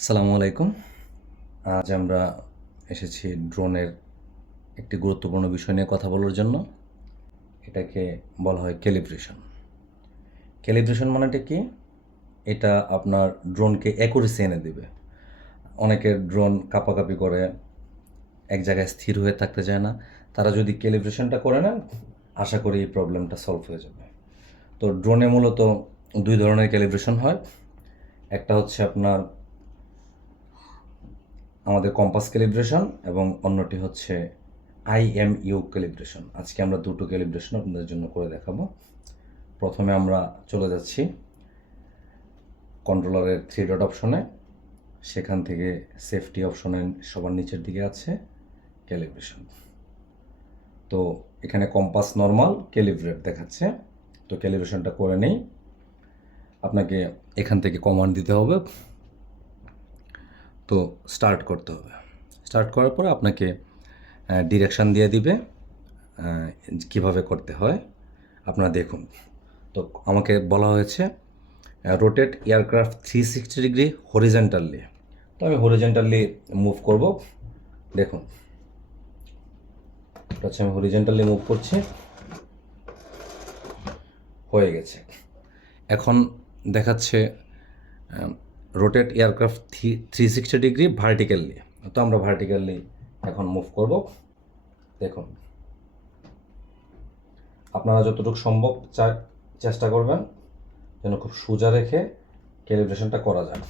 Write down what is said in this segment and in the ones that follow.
আসসালামু আলাইকুম। আজ আমরা এসেছি ড্রোনের একটি গুরুত্বপূর্ণ বিষয় নিয়ে কথা বলার জন্য। এটাকে বলা হয় ক্যালিব্রেশন। ক্যালিব্রেশন মানেটা কি? এটা আপনার ড্রোনকে অ্যাকুরেসি এনে দেবে। অনেকের ড্রোন কাঁপাকাঁপি করে, এক জায়গায় স্থির হয়ে থাকতে চায় না। তারা যদি ক্যালিব্রেশনটা করে নেন, আশা করি এই প্রবলেমটা সলভ হয়ে যাবে। তো ড্রোনে মূলত দুই ধরনের ক্যালিব্রেশন হয়। একটা হচ্ছে আপনার আমাদের কম্পাস ক্যালিব্রেশন এবং অন্যটি হচ্ছে IMU ক্যালিব্রেশন। আজকে আমরা দুটো ক্যালিব্রেশন আপনাদের জন্য করে দেখাবো। প্রথমে আমরা চলে যাচ্ছি কন্ট্রোলারের 3 ডট অপশনে। সেখান থেকে সেফটি অপশনের সবার নিচের দিকে আছে ক্যালিব্রেশন। তো এখানে কম্পাস নর্মাল, ক্যালিব্রেট দেখাচ্ছে। তো ক্যালিব্রেশনটা করে নেই। আপনাকে এখান থেকে কমান্ড দিতে হবে। তো স্টার্ট করতে হবে। স্টার্ট করার পরে আপনাকে ডিরেকশান দিয়ে দিবে কিভাবে করতে হয়। আপনারা দেখুন। তো আমাকে বলা হয়েছে রোটেট এয়ারক্রাফট 360 ডিগ্রি হরিজেন্টালি। তো আমি হরিজেন্টালি মুভ করব। দেখুন, এটা হচ্ছে আমি হরিজেন্টালি মুভ করছি, হয়ে গেছে। এখন দেখাচ্ছে রোটেট এয়ারক্রাফট 360 ডিগ্রি ভার্টিক্যালি। তো আমরা ভার্টিক্যালি এখন মুভ করব। দেখুন, আপনারা যতটুকু সম্ভব চেষ্টা করবেন যেন খুব সোজা রেখে ক্যালিব্রেশনটা করা যায়।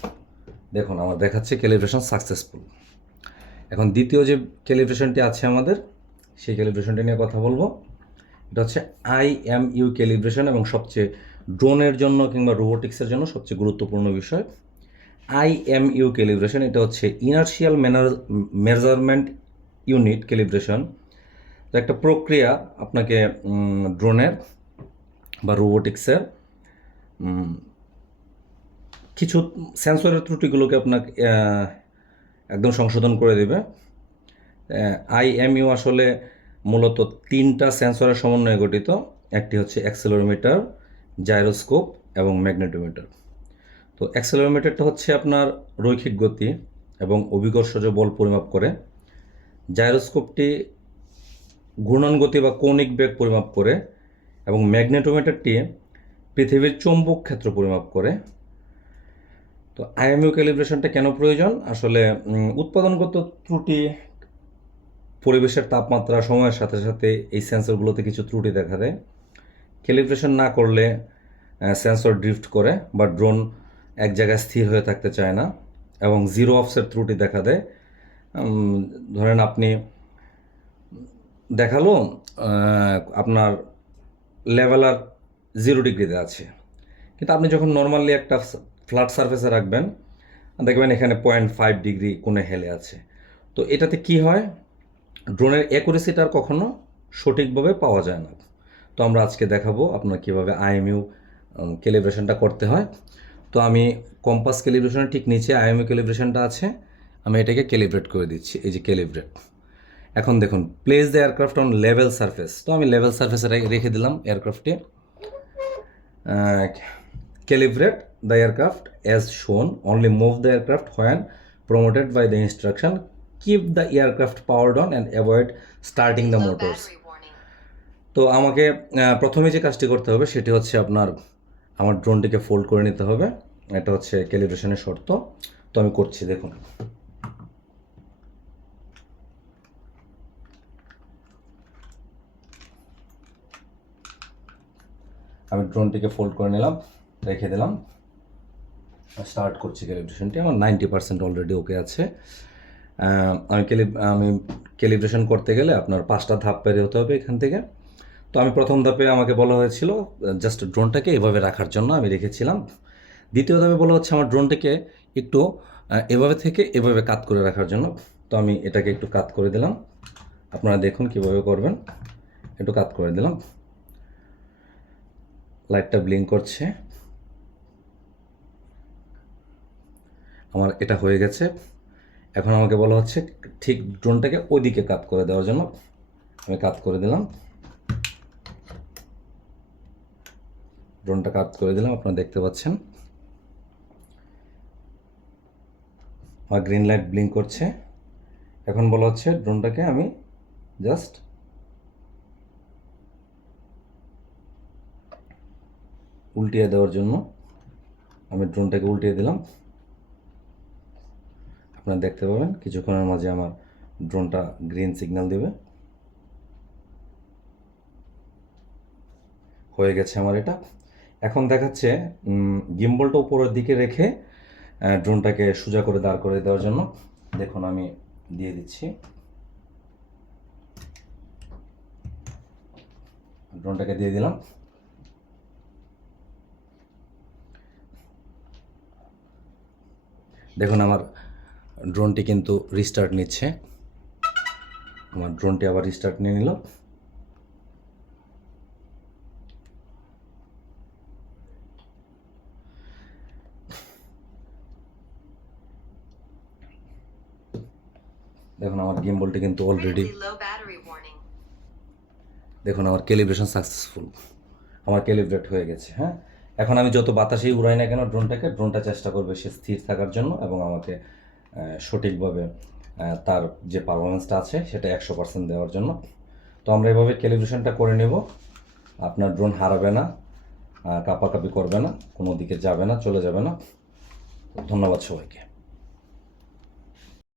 দেখুন, আমার দেখাচ্ছে ক্যালিব্রেশন সাকসেসফুল। এখন দ্বিতীয় যে ক্যালিব্রেশনটি আছে আমাদের, সেই ক্যালিব্রেশনটি নিয়ে কথা বলবো। এটা হচ্ছে IMU ক্যালিব্রেশন এবং সবচেয়ে ড্রোনের জন্য কিংবা রোবোটিক্সের জন্য সবচেয়ে গুরুত্বপূর্ণ বিষয়। IMU ক্যালিব্রেশন এটা হচ্ছে ইনার্শিয়াল মেজারমেন্ট ইউনিট ক্যালিব্রেশন। তো একটা প্রক্রিয়া আপনাকে ড্রোনের বা রোবোটিক্সের কিছু সেন্সরের ত্রুটিগুলোকে আপনাকে একদম সংশোধন করে দেবে। IMU আসলে মূলত 3টা সেন্সরের সমন্বয়ে গঠিত। একটি হচ্ছে অ্যাক্সেলেরোমিটার, জাইরোস্কোপ এবং ম্যাগনেটোমিটার। তো অ্যাক্সেলেরোমিটারটা হচ্ছে আপনার রৈখিক গতি এবং অভিকর্ষজ বল পরিমাপ করে। জাইরোস্কোপটি ঘূর্ণন গতি বা কৌণিক বেগ পরিমাপ করে এবং ম্যাগনেটোমিটারটি পৃথিবীর চৌম্বক ক্ষেত্র পরিমাপ করে। তো IMU ক্যালিব্রেশনটা কেন প্রয়োজন? আসলে উৎপাদনগত ত্রুটি, পরিবেশের তাপমাত্রা, সময়ের সাথে সাথে এই সেন্সরগুলোতে কিছু ত্রুটি দেখা দেয়। ক্যালিব্রেশন না করলে সেন্সর ড্রিফট করে বা ড্রোন এক জায়গায় স্থির হয়ে থাকতে চায় না এবং জিরো অফসেট ত্রুটি দেখা দেয়। ধরেন আপনি দেখালো আপনার লেভেলার 0 ডিগ্রিতে আছে, কিন্তু আপনি যখন নর্মালি একটা ফ্ল্যাট সারফেসে রাখবেন, দেখবেন এখানে 0.5 ডিগ্রি কোণে হেলে আছে। তো এটাতে কি হয়, ড্রোনের অ্যাকুরেসিটা আর কখনো সঠিকভাবে পাওয়া যায় না। তো আমরা আজকে দেখাবো আপনার কীভাবে IMU ক্যালিব্রেশনটা করতে হয়। তো আমি কম্পাস ক্যালিব্রেশনের ঠিক নিচে IMU ক্যালিব্রেশনটা আছে, আমি এটাকে ক্যালিব্রেট করে দিচ্ছি। এই যে ক্যালিব্রেট। এখন দেখুন, place the aircraft on level surface. তো আমি লেভেল সারফেসে রেখে দিলাম এয়ারক্রাফটে। Calibrate the aircraft as shown, only move the aircraft when promoted by the instruction, keep the aircraft powered on and avoid starting the motors. তো আমাকে প্রথমে যে কাজটি করতে হবে সেটি হচ্ছে আমার ড্রোনটিকে ফোল্ড করে নিতে হবে। এটা হচ্ছে ক্যালিব্রেশনের শর্ত। তো আমি করছি, দেখুন। আমি ড্রোনটিকে ফোল্ড করে নিলাম, রেখে দিলাম, স্টার্ট করছি ক্যালিব্রেশনটি। আমার 90% অলরেডি ওকে আছে। আমি ক্যালিব্রেশন করতে গেলে আপনার 5টা ধাপ পেরে হতে হবে এখান থেকে। তো আমি প্রথম ধাপে আমাকে বলা হয়েছিল জাস্ট ড্রোনটাকে এভাবে রাখার জন্য আমি রেখেছিলাম। দ্বিতীয় ধাপে বলা হচ্ছে আমার ড্রোনটাকে একটু এভাবে থেকে এভাবে কাত করে রাখার জন্য। তো আমি এটাকে একটু কাত করে দিলাম। আপনারা দেখুন কিভাবে করবেন। একটু কাত করে দিলাম, লাইটটা ব্লিঙ্ক করছে। আমার এটা হয়ে গেছে। এখন আমাকে বলা হচ্ছে ঠিক ড্রোনটাকে ওইদিকে কাত করে দেওয়ার জন্য। আমি কাত করে দিলাম, ড্রোনটা কাত করে দিলাম, আপনারা দেখতে পাচ্ছেন। আমার গ্রিন লাইট ব্লিঙ্ক করছে। এখন বলা হচ্ছে ড্রোনটাকে আমি জাস্ট উল্টিয়ে দেওয়ার জন্য আমি ড্রোনটাকে উল্টিয়ে দিলাম। আপনারা দেখতে পাবেন কিছুক্ষণের মাঝে আমার ড্রোনটা গ্রিন সিগন্যাল দেবে। হয়ে গেছে আমার এটা। এখন দেখাচ্ছে গিম্বলটা উপরের দিকে রেখে ড্রোনটাকে সোজা করে দাঁড় করে দেওয়ার জন্য। দেখুন আমি দিয়ে দিচ্ছি। ড্রোনটাকে দিয়ে দিলাম। দেখুন আমার ড্রোনটি কিন্তু রিস্টার্ট নিচ্ছে। আমার ড্রোনটি আবার রিস্টার্ট নিয়ে নিল। দেখুন আমার গিম্বলটি কিন্তু অলরেডি, দেখুন আমার ক্যালিব্রেশন সাকসেসফুল, আমার ক্যালিব্রেট হয়ে গেছে। হ্যাঁ, এখন আমি যত বাতাসেই উড়াই না কেন ড্রোনটা চেষ্টা করবে সে স্থির থাকার জন্য এবং আমাকে সঠিকভাবে তার যে পারফরমেন্সটা আছে সেটা 100% দেওয়ার জন্য। তো আমরা এভাবে ক্যালিব্রেশনটা করে নেব। আপনার ড্রোন হারাবে না, কাঁপাকাঁপি করবে না, কোনো দিকে যাবে না, চলে যাবে না। ধন্যবাদ সবাইকে।